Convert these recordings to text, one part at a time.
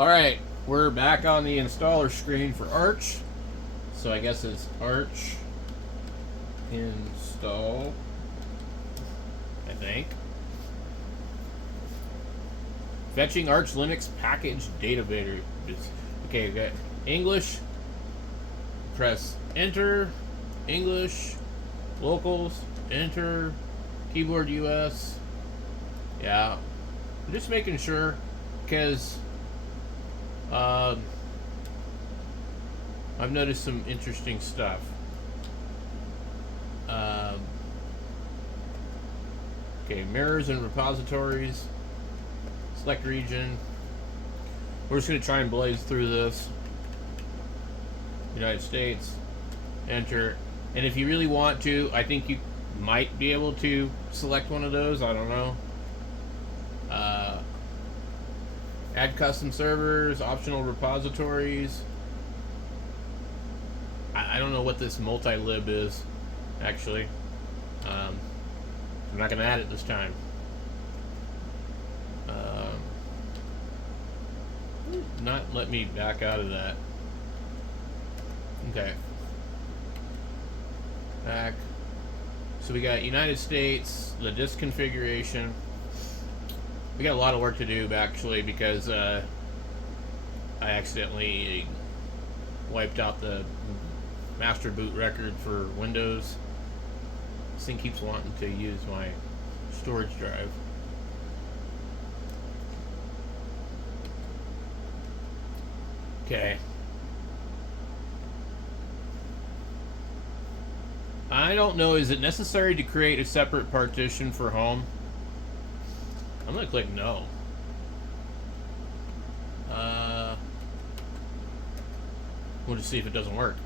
Alright, we're back on the installer screen for Arch. So I guess it's Arch install, I think. Fetching Arch Linux package database. Okay, we got English. Press enter. English. Locals. Enter. Keyboard US. Yeah. I'm just making sure because I've noticed some interesting stuff. Okay, mirrors and repositories. Select region. We're just going to try and blaze through this. United States. Enter. And if you really want to, I think you might be able to select one of those. I don't know. Add custom servers, optional repositories. I don't know what this multi-lib is, actually. I'm not going to add it this time. Not let me back out of that. Okay. Back. So we got United States, the disk configuration. We got a lot of work to do, actually, because I accidentally wiped out the master boot record for Windows. This thing keeps wanting to use my storage drive. Okay. I don't know, is it necessary to create a separate partition for home? I'm gonna click no. We'll just see if it doesn't work.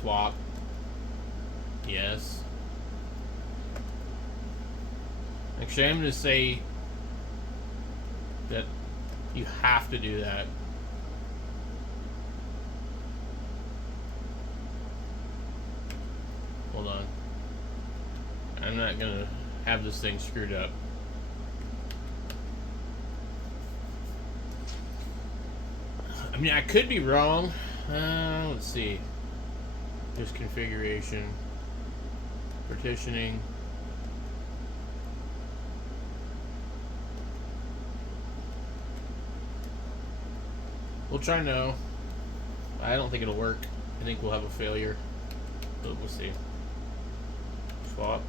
Swap. Yes. Actually, I'm gonna say that you have to do that. Hold on. I'm not gonna have this thing screwed up. I mean, I could be wrong. Let's see. There's configuration, partitioning. We'll try no. I don't think it'll work. I think we'll have a failure, but we'll see. Swap.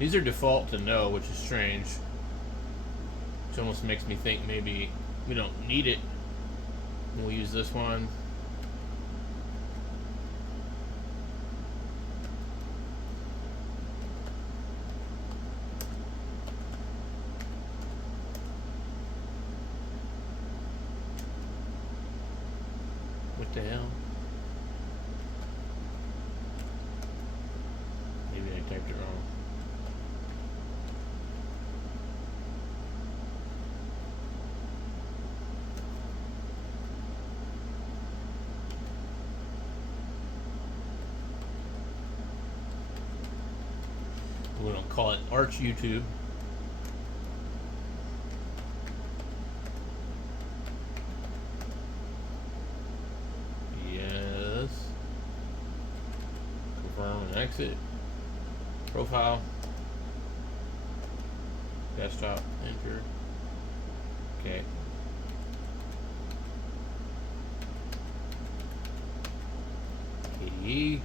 These are default to no, which is strange. Which almost makes me think maybe we don't need it. We'll use this one. What the hell? Maybe I typed it wrong. We're going to call it Arch YouTube. Yes. Confirm and exit. Profile. Desktop. Enter. Okay. Key.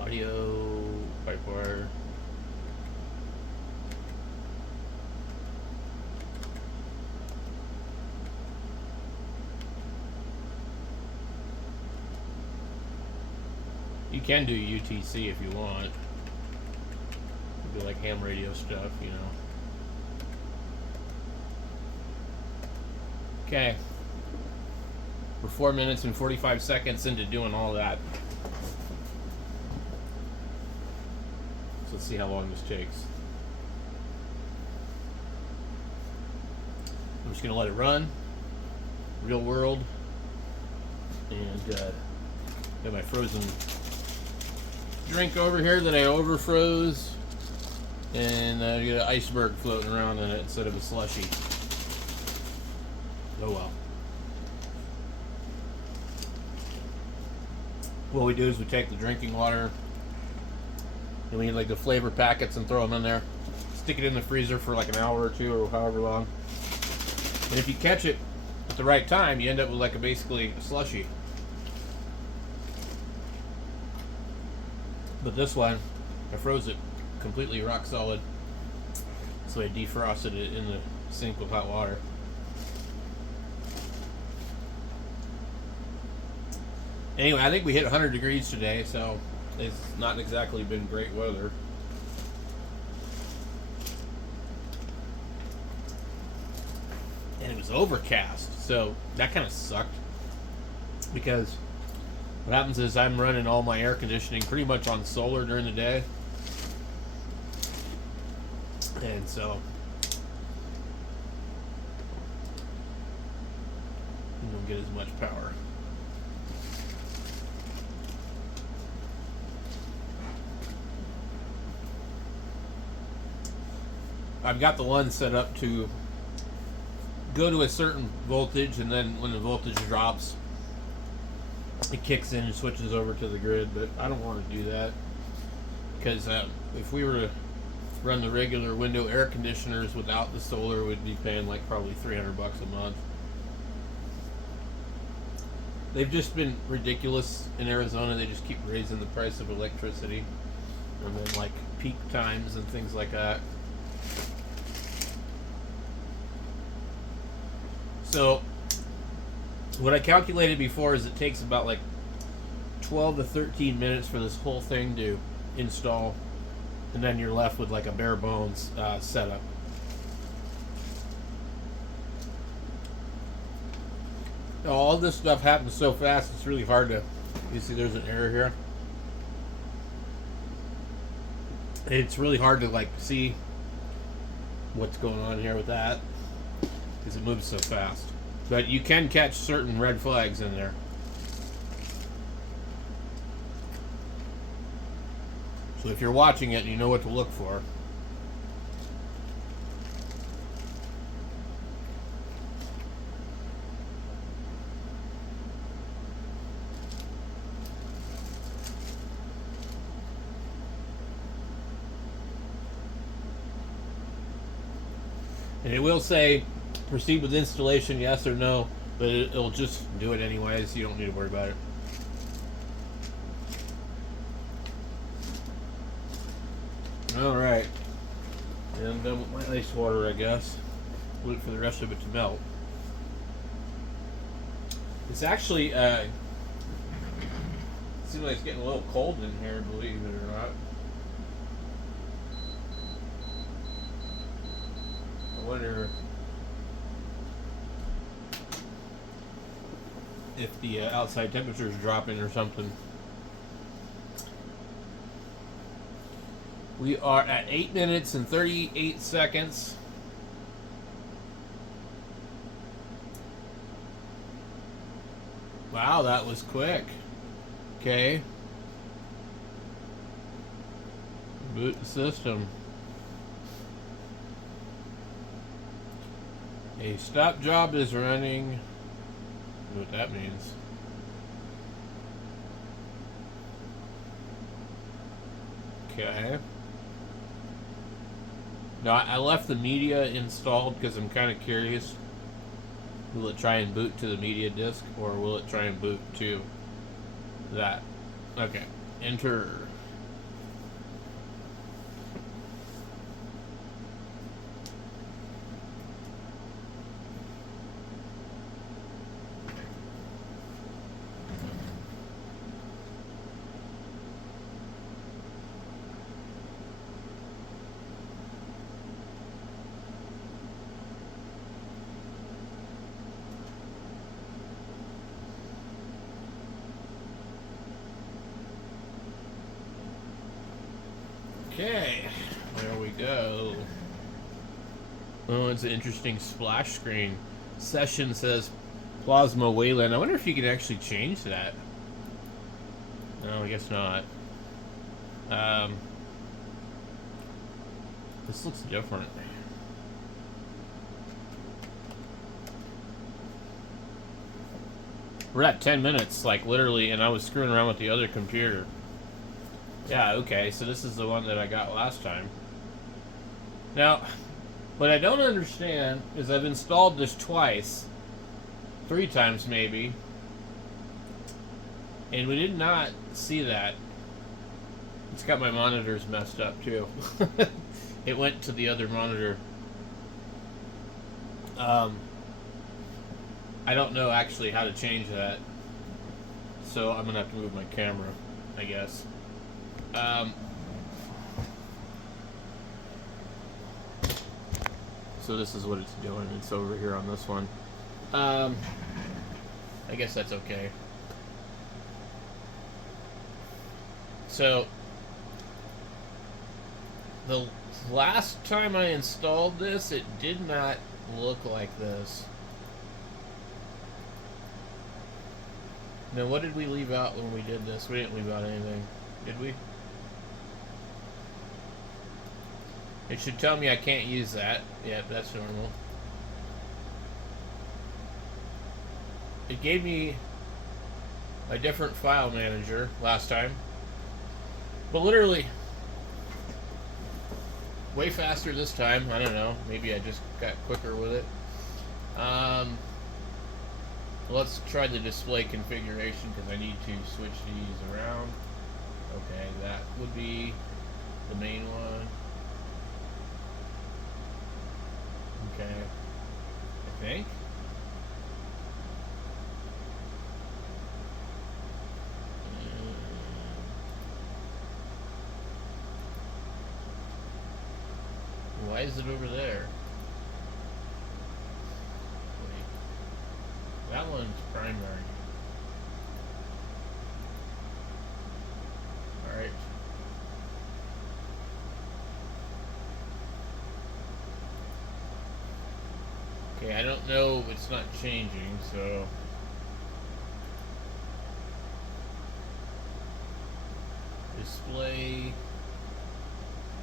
Audio, pipe wire. You can do UTC if you want. Do like ham radio stuff, you know. Okay. We're 4 minutes and 45 seconds into doing all that. So let's see how long this takes. I'm just going to let it run. real world. And got my frozen drink over here that I overfroze. And I got an iceberg floating around in it instead of a slushy. Oh well. What we do is we take the drinking water and we get like the flavor packets and throw them in there. Stick it in the freezer for like an hour or two or however long. And if you catch it at the right time, you end up with like basically a slushy. But this one, I froze it completely rock solid. So I defrosted it in the sink with hot water. Anyway, I think we hit 100 degrees today, so it's not exactly been great weather. And it was overcast, so that kind of sucked. Because what happens is I'm running all my air conditioning pretty much on solar during the day. And so you don't get as much power. I've got the one set up to go to a certain voltage, and then when the voltage drops, it kicks in and switches over to the grid. But I don't want to do that because if we were to run the regular window air conditioners without the solar, we'd be paying like probably $300 a month. They've just been ridiculous in Arizona. They just keep raising the price of electricity, and then like peak times and things like that. So what I calculated before is it takes about like 12 to 13 minutes for this whole thing to install, and then you're left with like a bare bones setup. All this stuff happens so fast, it's really hard to... You see there's an error here? It's really hard to like see what's going on here with that because it moves so fast. But you can catch certain red flags in there. So if you're watching it, you know what to look for. And it will say proceed with installation, yes or no, but it'll just do it anyways. You don't need to worry about it. Alright. And I'm done with my ice water, I guess. Wait for the rest of it to melt. It's actually, it seems like it's getting a little cold in here, believe it or not. I wonder if the outside temperature is dropping or something. We are at 8 minutes and 38 seconds. Wow, that was quick. Okay. Boot the system. A stop job is running. I don't know what that means. Okay. Now, I left the media installed because I'm kind of curious. Will it try and boot to the media disk, or will it try and boot to that? Okay. Enter. Okay, there we go. Oh, it's an interesting splash screen. Session says Plasma Wayland. I wonder if you can actually change that. No, I guess not. This looks different. We're at 10 minutes, like literally, and I was screwing around with the other computer. Yeah, okay, so this is the one that I got last time. Now, what I don't understand is I've installed this twice. 3 times maybe. And we did not see that. It's got my monitors messed up too. It went to the other monitor. I don't know actually how to change that. So I'm gonna have to move my camera, I guess. So this is what it's doing. It's over here on this one. I guess that's okay. So the last time I installed this, it did not look like this. Now, what did we leave out when we did this? We didn't leave out anything, did we? It should tell me I can't use that. Yep, that's normal. It gave me a different file manager last time. But literally, way faster this time. I don't know. Maybe I just got quicker with it. Let's try the display configuration because I need to switch these around. Okay, that would be the main one. Okay, I think. Why is it over there? Wait. That one's primary. Alright. Okay, I don't know if it's not changing, so... Display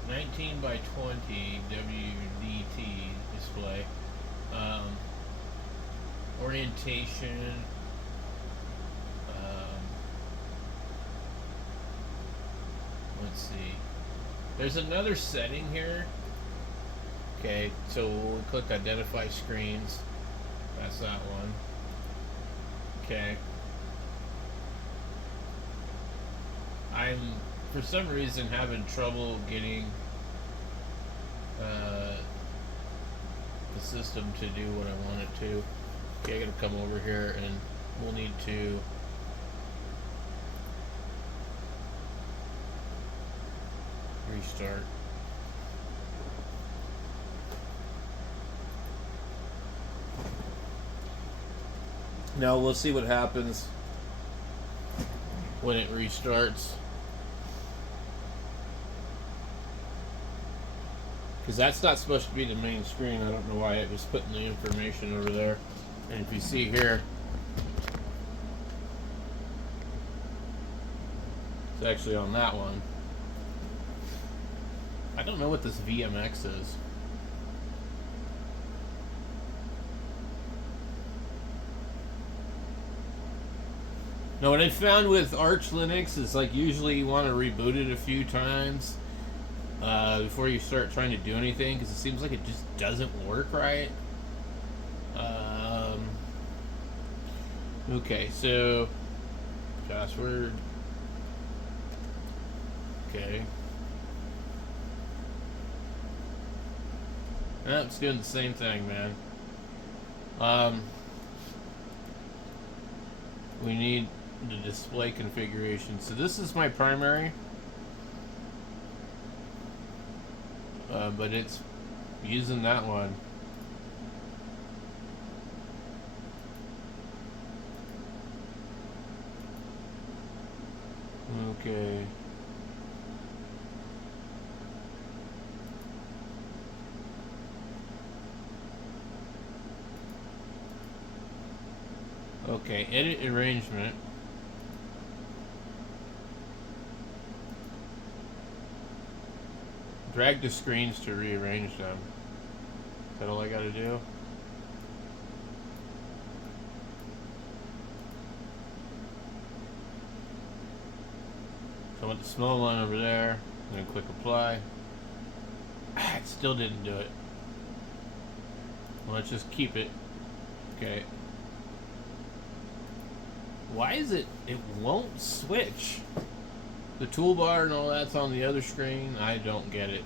19 by 20 WDT display. Orientation. Let's see. There's another setting here. Okay, so we'll click identify screens. That's that one. Okay. I'm, for some reason, having trouble getting the system to do what I want it to. Okay, I gotta come over here and we'll need to restart. Now we'll see what happens when it restarts. Because that's not supposed to be the main screen. I don't know why it was putting the information over there. And if you see here, it's actually on that one. I don't know what this VMX is. Now, what I found with Arch Linux is like usually you want to reboot it a few times before you start trying to do anything, because it seems like it just doesn't work right. Okay, so password. Okay. It's doing the same thing, man. We need the display configuration. So this is my primary. But it's using that one. Okay. Okay, edit arrangement. Drag the screens to rearrange them. Is that all I gotta do? So I want the small one over there. I'm gonna click apply. It still didn't do it. Well, let's just keep it. Okay. Why is it won't switch? The toolbar and all that's on the other screen. I don't get it.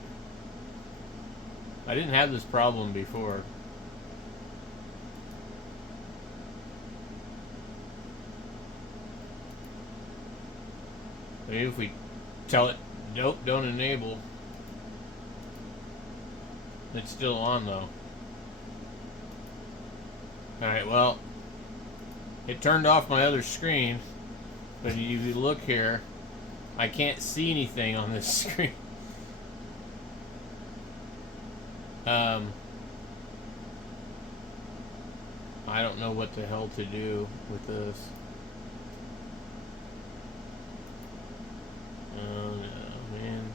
I didn't have this problem before. Maybe if we tell it, nope, don't enable. It's still on though. Alright, well, it turned off my other screen, but if you look here, I can't see anything on this screen. I don't know what the hell to do with this. Oh no, man.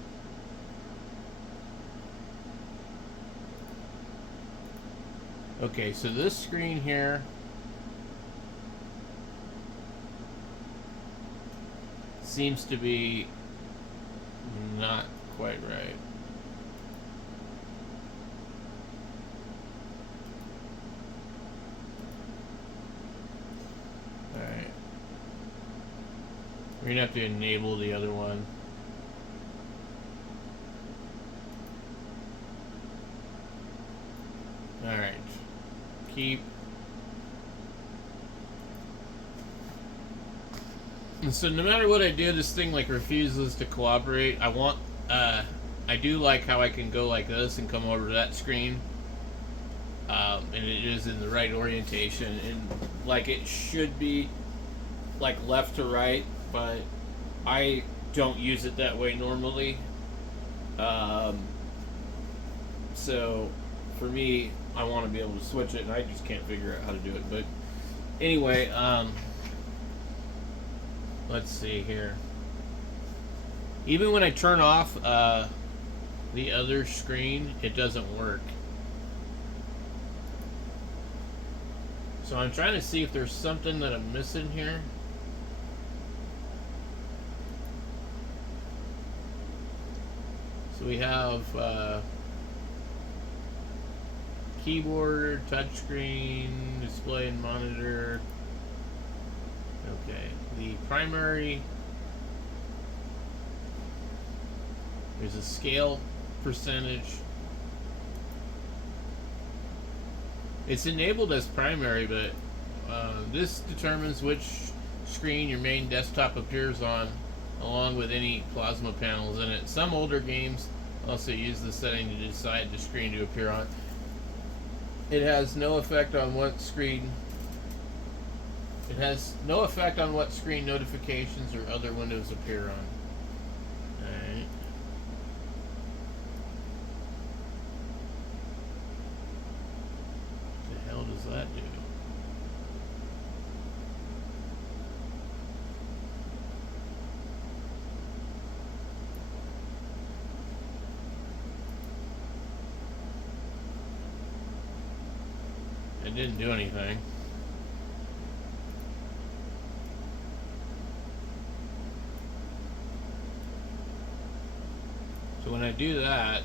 Okay, so this screen here seems to be not quite right. Alright. We're gonna have to enable the other one. Alright. Keep. And so no matter what I do, this thing like refuses to cooperate. I do like how I can go like this and come over to that screen. And it is in the right orientation and like it should be like left to right, but I don't use it that way normally. So for me, I want to be able to switch it and I just can't figure out how to do it. But anyway, let's see here. Even when I turn off the other screen, it doesn't work. So I'm trying to see if there's something that I'm missing here. So we have keyboard, touchscreen, display and monitor. Okay, the primary, there's a scale percentage. It's enabled as primary, but this determines which screen your main desktop appears on, along with any plasma panels in it. Some older games also use this setting to decide the screen to appear on. It has no effect on what screen. It has no effect on what screen notifications or other windows appear on. Alright. What the hell does that do? It didn't do anything. So when I do that,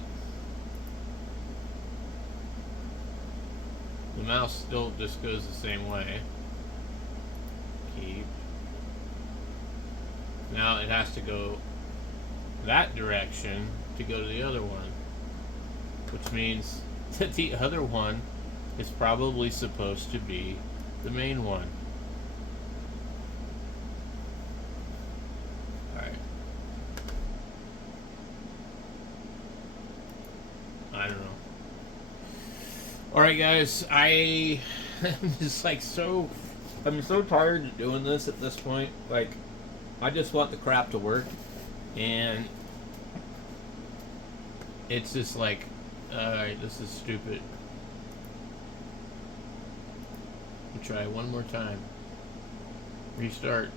the mouse still just goes the same way. Keep. Now it has to go that direction to go to the other one, which means that the other one is probably supposed to be the main one. Alright. I don't know. Alright guys, I'm just like I'm so tired of doing this at this point. Like, I just want the crap to work, and it's just like, alright, this is stupid. Try one more time. Restart.